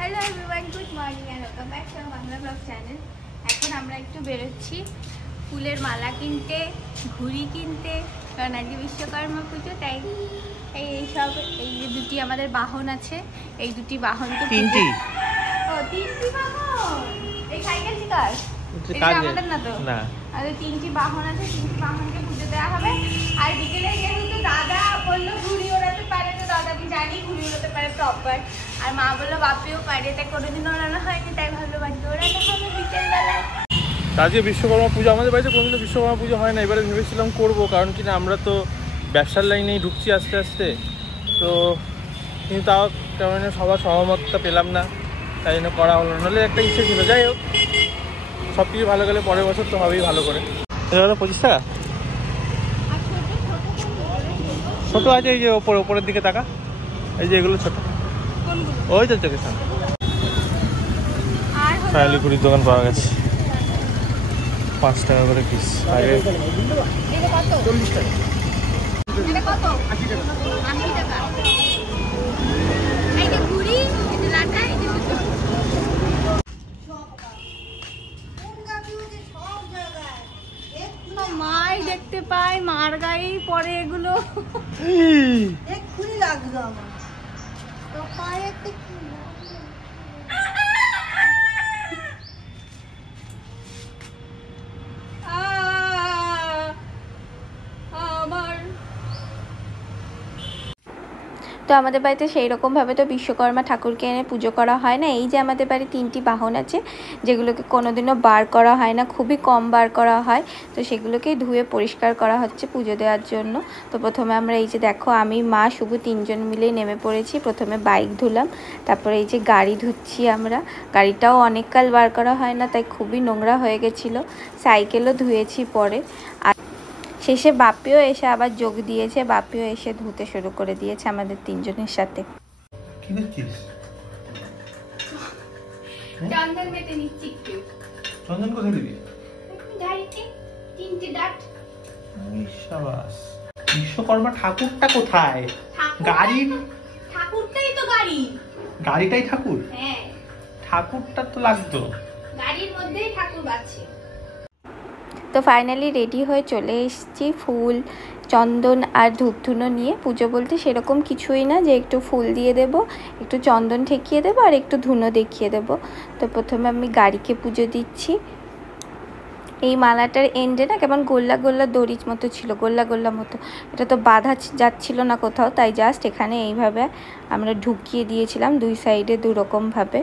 Hello everyone, good morning and welcome back to Bangla blog channel. এখন আমরা একটু বেরোচ্ছি ফুলের মালা কিনতে, ঘুড়ি কিনতে, কারণ আজকে বিশ্বকর্মা পুজো। তাই এইসব এই যে দুটি আমাদের বাহন আছে, এই দুটি বাহনকে তিনটি বাহন। এই সাইকেলটি কার? আমাদের না তো, আমাদের তিনটি বাহন আছে, তিনটি বাহনকে পুজো দেওয়া হবে। আর বিকেলে যেহেতু দাদা বললো ঘুড়ি ওড়াতে পারে, তো দাদাকে জানি ঘুড়ি ওড়াতে পারে প্রপার, আর মা বললো বাপিও পারে, তাই কোনোদিন ওড়ানো হয়নি, তাই ভাবলো বাড়িতে ওড়ানো হবে বিকেলবেলায়। আজকে বিশ্বকর্মা পুজো, আমাদের বাড়িতে কোনোদিনও বিশ্বকর্মা পুজো হয় না। এবারে ভেবেছিলাম করবো, কারণ কি না আমরা তো ব্যবসার লাইনেই ঢুকছি আস্তে আস্তে, তো কিন্তু তাও তেমন সবার সহমতটা পেলাম না, তাই জন্য করা হলো। নাহলে একটা ইচ্ছে ছিল। যাই হোক, সব কিছু ভালো গেলে পরের বছর তো হবেই ভালো করে। এটা হলো 25 টাকা। ছোটো আছে এই যে ওপরের দিকে টাকা, এই যে এগুলো ছোটো, ওই তো চোখের সামনে ফায়ালি কুড়ির দোকান পাওয়া গেছে। 5 টাকা করে পিস। আগে 40 টাকা। মাই দেখতে পাই, মার গায়েই পরে এগুলো। এক্ষুনি লাগলো আমার তো পায়ে একটা কি তো আমাদের বাড়িতে সেই রকমভাবে তো বিশ্বকর্মা ঠাকুরকে এনে পুজো করা হয় না। এই যে আমাদের বাড়ি তিনটি বাহন আছে, যেগুলোকে কোনোদিনও বার করা হয় না, খুবই কম বার করা হয়। তো সেগুলোকেই ধুয়ে পরিষ্কার করা হচ্ছে পুজো দেওয়ার জন্য। তো প্রথমে আমরা এই যে দেখো, আমি মা শুভ তিনজন মিলেই নেমে পড়েছি। প্রথমে বাইক ধুলাম, তারপরে এই যে গাড়ি ধুচ্ছি আমরা। গাড়িটাও অনেককাল বার করা হয় না, তাই খুবই নোংরা হয়ে গেছিলো। সাইকেলও ধুয়েছি পরে। আর শেষে বাপিও এসে আবার যোগ দিয়েছে, বাপিও এসে ধুতে শুরু করে দিয়েছে আমাদের তিনজনের সাথে। কি দেখছিস? চন্দন মেতে নিচ্ছি একটু। চন্দন কোথায় দিবি? গাড়িতে তিনটে ডাট। শাবাশ। বিশ্বকর্মা ঠাকুরটা কোথায়? গাড়ি ঠাকুরটাই তো গাড়ি। গাড়িটাই ঠাকুর? হ্যাঁ, ঠাকুরটা তো লাগতো। গাড়ির মধ্যেই ঠাকুর আছে। তো ফাইনালি রেডি হয়ে চলে এসেছি ফুল, চন্দন আর ধূপধুনো নিয়ে। পুজো বলতে সেরকম কিছুই না, যে একটু ফুল দিয়ে দেব, একটু চন্দন ঠেকিয়ে দেবো আর একটু ধুনো দেখিয়ে দেব। তো প্রথমে আমি গাড়িকে পুজো দিচ্ছি। এই মালাটার এন্ডে না কেমন গোল্লা গোল্লা দড়ির মতো ছিল, গোল্লা গোল্লা মতো। এটা তো বাঁধা যাচ্ছিল না কোথাও, তাই জাস্ট এখানে এইভাবে আমরা ঢুকিয়ে দিয়েছিলাম দুই সাইডে দুরকমভাবে।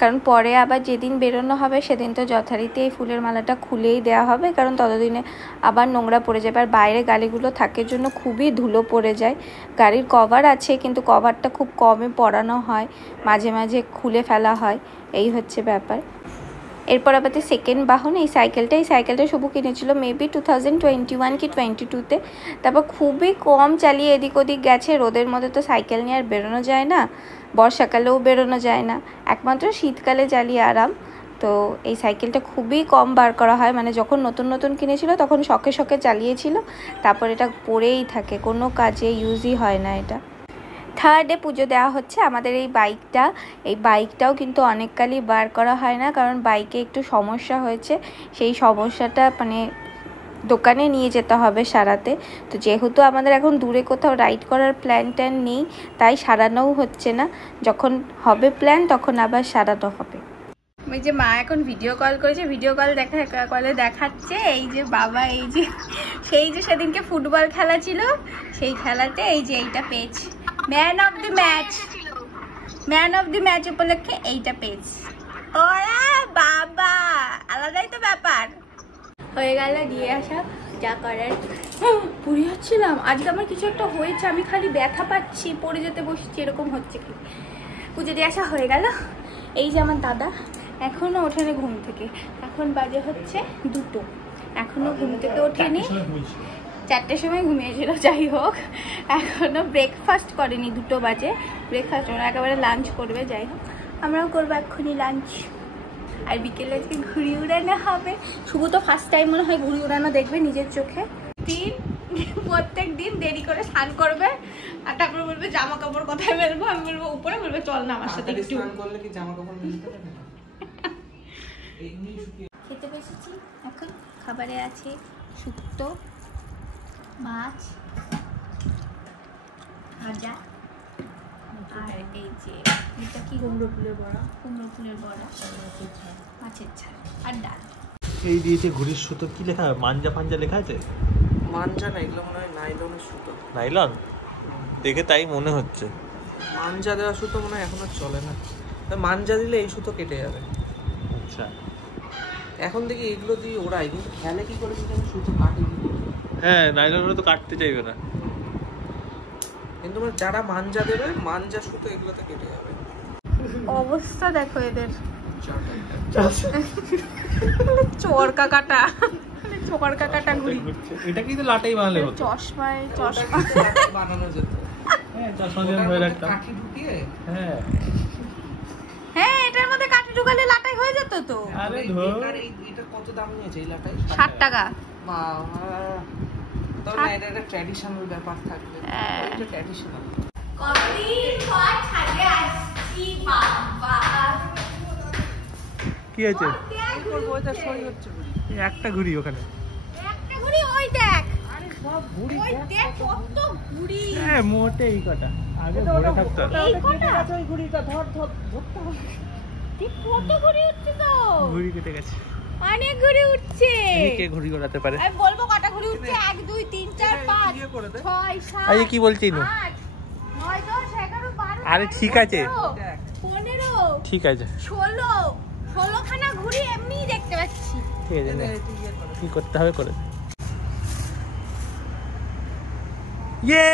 কারণ পরে আবার যেদিন বেরোনো হবে সেদিন তো যথারীতি এই ফুলের মালাটা খুলেই দেওয়া হবে, কারণ ততদিনে আবার নোংরা পড়ে যাবে। আর বাইরে গাড়িগুলো থাকার জন্য খুবই ধুলো পড়ে যায়। গাড়ির কভার আছে, কিন্তু কভারটা খুব কমে পরানো হয়, মাঝে মাঝে খুলে ফেলা হয়, এই হচ্ছে ব্যাপার। এরপর আবার সেকেন্ড বাহন এই সাইকেলটা শুভ কিনেছিল মেবি 2021 কি 22-তে। তারপর খুবই কম চালিয়ে এদিক ওদিক গেছে। রোদের মধ্যে তো সাইকেল নিয়ে আর বেরোনো যায় না, বর্ষাকালেও বেরোনো যায় না, একমাত্র শীতকালে চালিয়ে আরাম। তো এই সাইকেলটা খুবই কম বার করা হয়, মানে যখন নতুন নতুন কিনেছিল তখন শখে শখে চালিয়েছিল, তারপর এটা পড়েই থাকে, কোনো কাজে ইউজই হয় না এটা। থার্ডে পুজো দেওয়া হচ্ছে আমাদের এই বাইকটাও কিন্তু অনেককালই বার করা হয় না, কারণ বাইকে একটু সমস্যা হয়েছে। সেই সমস্যাটা মানে দোকানে নিয়ে যেতে হবে সারাতে। তো যেহেতু আমাদের এখন দূরে কোথাও রাইড করার প্ল্যান নেই, তাই সারানোও হচ্ছে না। যখন হবে প্ল্যান তখন আবার সারানো হবে। ওই যে মা এখন ভিডিও কল করেছে, ভিডিও কলে দেখাচ্ছে এই যে বাবা, এই যে সেই যে সেদিনকে ফুটবল খেলা ছিল, সেই খেলাতে এই যে এইটা পেয়েছে, ম্যান অফ দি ম্যাচ উপলক্ষে এইটা পেয়েছে। ওরা বাবা, আলাদাই তো ব্যাপার। হয়ে গেল দিয়ে আসা, যা করার। পড়ে যাচ্ছিলাম, আজকে আমার কিছু একটা হয়েছে, আমি খালি ব্যথা পাচ্ছি, পড়ে যেতে বসছি, এরকম হচ্ছে কি। পুজো দিয়ে আসা হয়ে গেল। এই যে আমার দাদা এখনো ওঠেনি ঘুম থেকে, এখন বাজে হচ্ছে 2, এখনো ঘুম থেকে ওঠেনি। 4টের সময় ঘুমিয়েছিল, যাই হোক এখনো ব্রেকফাস্ট করেনি, 2 বাজে ব্রেকফাস্ট, ওরা একেবারে লাঞ্চ করবে। যাই হোক আমরাও করবো এক্ষুনি লাঞ্চ। আর বিকেলে আজকে ঘুড়ি উড়ানো হবে। শুভ তো ফার্স্ট টাইম মনে হয় ঘুড়ি উড়ানো দেখবে নিজের চোখে। প্রত্যেক দিন দেরি করে স্নান করবে, আর ঠাকুর বলবে জামা কাপড় কোথায় মেলবো, আমি বলবো উপরে, বলবে চল না আমার সাথে একটু। স্নান করলে কি জামা কাপড় মেলতে হবে না? খেতে বসেছি এখন। খাবারে আছে শুক্তো, মাছ ভাজা, আর এই যে এটা কি কুমড়ো ফুলের বড়া, মাছের ঝাল আর ডাল। এই দিয়েছে ঘুড়ির সুতো, কি লেখা মাঞ্জা ফাঞ্জা লেখা আছে? মাঞ্জা না, এগুলো মনে হয় নাইলনের সুতো। নাইলন দেখে তাই মনে হচ্ছে। মাঞ্জা দেওয়া সুতো মনে হয় এখন আর চলে না, মাঞ্জা দিলে এই সুতো কেটে যাবে। আচ্ছা, এখন দেখি এগুলো দিয়ে ওড়াই, কিন্তু খেলে কি করে কিন্তু সুতো কাটে কি করে? হ্যাঁ নাইলন তো কাটতে চাইবে না, কিন্তু যারা মাঞ্জা দেবে, মাঞ্জা সুতো এগুলোতে কেটে যাবে। অবস্থা দেখো এদের, চরকা কাটা, চরকা কাটা ঘুড়ি। এটা কিন্তু লাটাই বানালে হতো। চশমায় বানানো যেত। হ্যাঁ চশমা দিয়ে ধরে রাখতাম। কাঠি ঢুকিয়ে, হ্যাঁ হ্যাঁ এটার মধ্যে কাঠি ঢুকালে লাটাই হয়ে যেত তো। আরে ধর, এটা কত দাম নিয়েছে এই লাটাই? 60 টাকা। বাবা, তবে না, এটা একটা ট্র্যাডিশনাল ব্যাপার থাকবে। এটা ট্র্যাডিশনাল। কতদিন পর ছাদে আসছি বাবা। কি আছে? ওইটা সই হচ্ছে ঘুড়ি। একটা ঘুড়ি ওখানে, একটা ঘুড়ি ওই দেখ, আরে সব ঘুড়ি ওই দেখ কত ঘুড়ি। হ্যাঁ মোটে এই কটা, আগে ভরে থাকতো। এই কটা ওই ঘুড়িটা ধরতে হবে। ঠিক কত ঘুড়ি উঠছে তো, ঘুড়ি কেটে গেছে। অনেক ঘুড়ি উঠছে। কে ঘুড়ি ওড়াতে পারে? আমি বলবো কটা ঘুড়ি উঠছে, 1 2 3 4 5 ইয়ে করে দে। 6 7 আরে কি বলছিস নু? 8 9 10 11 12 আরে ঠিক আছে, 15 ঠিক আছে 16 খানা ঘুড়ি এমনি দেখতে পাচ্ছি। ঠিক আছে, নে। ইয়ে করে। কি করতে হবে করে দে। ইয়ে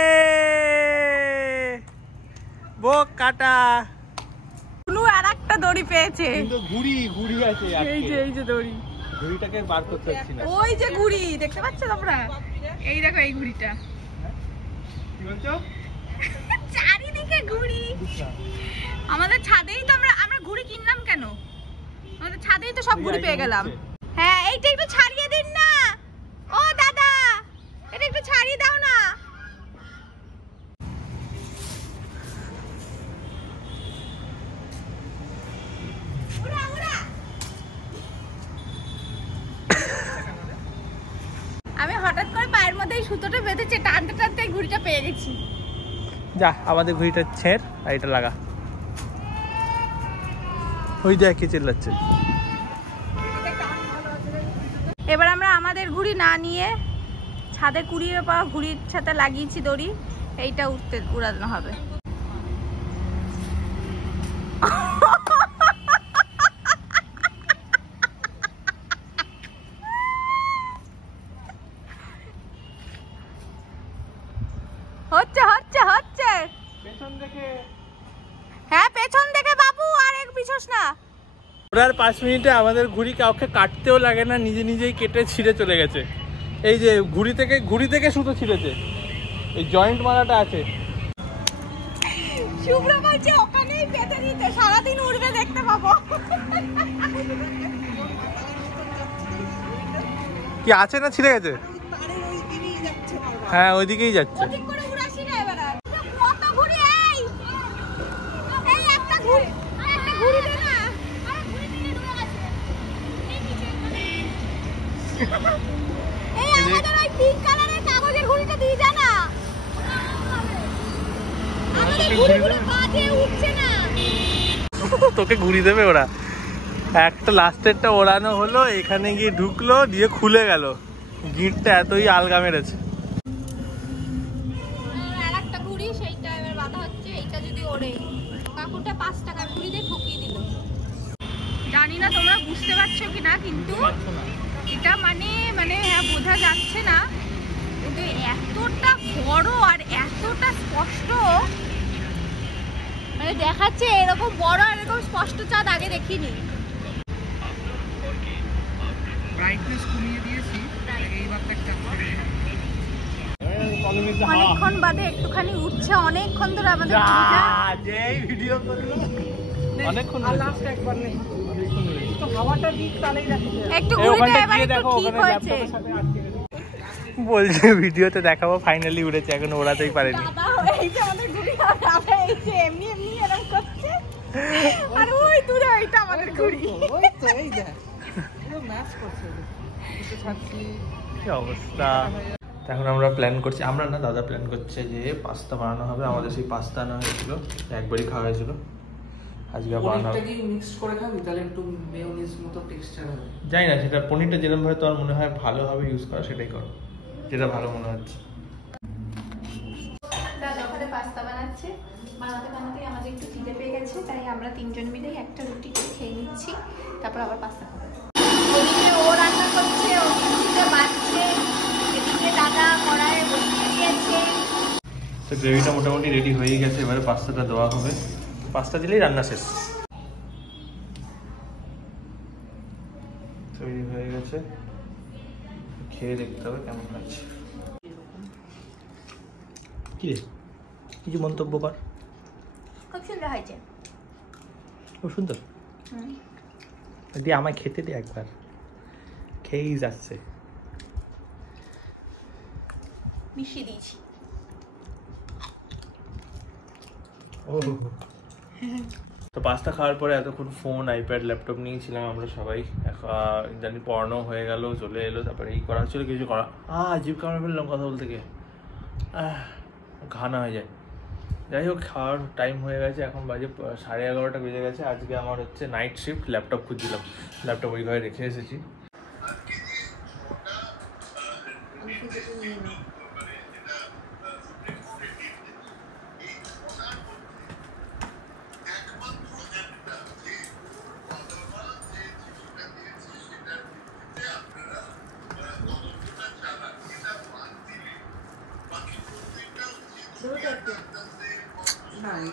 বক কাটা। ব্লু আরেকটা দড়ি পেয়েছে। কিন্তু ঘুড়ি আছে এই যে দড়ি, ঘুড়িটাকে বার করতে পারছি না। ওই যে ঘুড়ি দেখতে পাচ্ছ তোমরা? এই দেখো এই ঘুড়িটা, কি বলছো? চারিদিকে ঘুড়ি। আমাদের ছাদেই তো আমরা ঘুড়ি কিনলাম কেন? আমাদের ছাদেই তো সব ঘুড়ি পেয়ে গেলাম। হ্যাঁ এইটা একটু ছাড়িয়ে দিন না ও দাদা, এটা একটু ছাড়িয়ে দাও না। উড়া উড়া। আমি হঠাৎ করে পায়ের মধ্যে এই সুতোটা বেঁধেছে, টানতে টানতে এই ঘুড়িটা পেয়ে গেছি। যা আমাদের ঘুড়িটা ছেড় আর এটা লাগা। ওই দেখ কে চিল্লাচ্ছে। এবার আমরা আমাদের ঘুড়ি না নিয়ে ছাদে কুড়িয়ে পাওয়া ঘুড়ির সাথে লাগিয়েছি দড়ি, এইটা উড়ানো হবে। হচ্ছে হচ্ছে হচ্ছে, পেছন দেখে। হ্যাঁ পেছন দেখে বাবু, আর এক পিছস না। ওরার 5 মিনিটে আমাদের ঘুড়ি কাউকে কাটতেও লাগে না, নিজে নিজেই কেটে ছিঁড়ে চলে গেছে। এই যে ঘুড়ি থেকে সুতো ছিঁড়েছে, এই জয়েন্ট মারাটা আছে। শুভ্র বলছে ওখানেই বেঁধে দিতে, সারাদিন উড়বে দেখতে পাবো। কি আছে না ছিঁড়ে গেছে? হ্যাঁ ওইদিকেই যাচ্ছে। ওদিক করে উড়াসি না এবার আর। কত ঘুড়ি এই একটা ঘুড়ি দে না। আরে ঘুড়ি নিয়ে ঢুকে গেছে এই নিচে। এই আমাদের ওই পিঙ্ক কালারের কাগজের ঘুড়িটা দিয়ে যা না, আমাদের ঘুড়িগুলো কাজে উঠছে না। তোকে ঘুড়ি দেবে ওরা। একটা লাস্টেরটা ওড়ানো হলো, এখানে গিয়ে ঢুকলো, দিয়ে খুলে গেল। গিঁটটা এতই আলগা মেরেছে। আর একটা ঘুড়ি সেইটা এবার বাঁধা হচ্ছে। এইটা যদি ওড়ে, কাকুটা 5 টাকা ঘুড়ি দিয়ে ঠকিয়ে দিল। জানি না তোমরা বুঝতে পারছো কিনা, কিন্তু এটা মানে হ্যাঁ বোঝা যাচ্ছে না, কিন্তু এতটা বড় আর এতটা স্পষ্ট, মানে দেখাচ্ছে এরকম বড় আর এরকম স্পষ্ট চাঁদ আগে দেখিনি। ব্রাইটনেস কমিয়ে দিয়েছি, এইবার একটা অনেকক্ষণ বাদে একটুখানি উঠছে, অনেকক্ষণ ধরে আমাদের ভিডিও করলো অনেকক্ষণ লাস্ট একবার নেই তো হাওয়াটা দিক তাহলেই দেখা যায়। একটু ঘুরিটা এবার একটু ঠিক হয়েছে। বলছে ভিডিওতে দেখাবো, ফাইনালি উড়েছে, এখন ওড়াতেই পারেনি। দাদা হয়ে এই যে আমাদের ঘুড়ি আমরা এই যে এমনি এমনি এরকম করছে আর ওই দূরে ওইটা আমাদের ঘুড়ি। ওই তো এই দেখ পুরো ম্যাচ করছে এটা ছাড়ছি কি অবস্থা। এখন আমরা প্ল্যান করছি, আমরা না দাদা প্ল্যান করছে যে পাস্তা বানানো হবে। আমাদের সেই পাস্তা আনা হয়েছিল, একবারই খাওয়া হয়েছিল, আজকে বানানো হবে। পনিরটাকে মিক্স করে খাবি তাহলে একটু মেয়োনিজ মতো টেক্সচার হবে। জানি না সেটা পনিরটা যেরকম ভাবে তোমার মনে হয় ভালো হবে ইউজ করা সেটাই করো, যেটা ভালো মনে হচ্ছে। দাদা ওখানে পাস্তা বানাচ্ছে, বানাতে বানাতে আমাদের একটু খিদে পেয়ে গেছে, তাই আমরা তিনজন মিলেই একটা রুটি করে খেয়ে নিচ্ছি, তারপর আবার পাস্তা খাবো। ওদিকে ও রান্না করছে, ওদিকে বাজছে, এদিকে দাদা কড়াইয়ে বসিয়ে দিয়েছে। তো গ্রেভিটা মোটামুটি রেডি হয়ে গেছে, এবারে পাস্তাটা দেওয়া হবে। পাস্তা দিলেই রান্না শেষ। তৈরি হয়ে গেছে, খেয়ে দেখতে হবে কেমন লাগছে। কি রে, কিছু মন্তব্য কর। খুব সুন্দর হয়েছে। খুব সুন্দর। দিয়ে আমায় খেতে দে একবার, খেয়েই যাচ্ছে। মিশিয়ে দিয়েছি। তো পাস্তা খাওয়ার পরে এতক্ষণ ফোন, আইপ্যাড, ল্যাপটপ নিয়েছিলাম আমরা সবাই। জানি পড়ানো হয়ে গেল, চলে এলো, তারপরে এই করা হচ্ছিল, কিছু করা জিভ কামড়ে ফেললাম কথা বলতে গিয়ে, ঘানা হয়ে যায়। যাই হোক, খাওয়ার টাইম হয়ে গেছে, এখন বাজে 11:30 বেজে গেছে। আজকে আমার হচ্ছে নাইট শিফট, ল্যাপটপ খুঁজছিলাম, ল্যাপটপ ওই ঘরে রেখে এসেছি।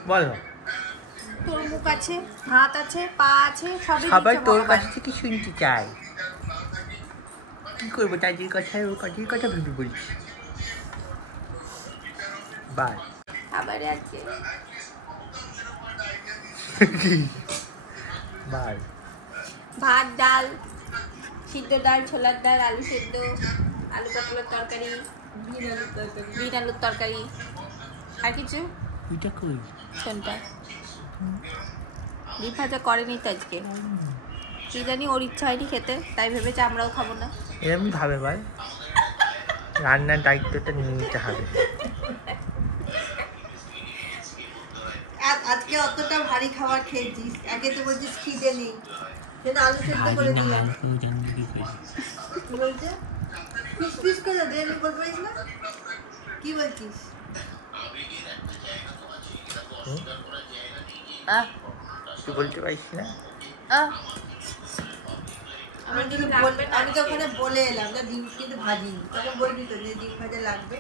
বল না, তোর মুখ আছে, হাত আছে, পা আছে, সবই সবাই দিচ্ছে তোর ভগবান। কাছ থেকে শুনতে চাই, কি করবো তাদের কথায়, ওর কথার কথা ভেবে বলছি। বাই। আবার আছে বাই। ভাত, ডাল, সিদ্ধ ডাল, ছোলার ডাল, আলু সেদ্ধ, আলু পটলের তরকারি, বিন আলুর তরকারি, আর কিছু এটা কই? কোনটা? ডিম ভাজা করেনি তো আজকে, কি জানি ওর ইচ্ছা হয়নি খেতে, তাই ভেবেছে আমরাও খাবো না। এরকম ভাবে ভাই, রান্নার দায়িত্বটা নিয়ে নিতে হবে। আজকে অতটা ভারী খাবার খেয়েছিস, আগে তো বলছিস খিদে নেই, সেটা আলু সেদ্ধ করে দিলাম। কি বলছে? পিস পিস করে দে, আমি বলতে পারিস না? কি বলছিস? তুই বলতে পারিস না? আমি তো ওখানে বলে এলাম না ডিম কিন্তু ভাজিনি, তখন বলবি তো যে ডিম ভাজা লাগবে।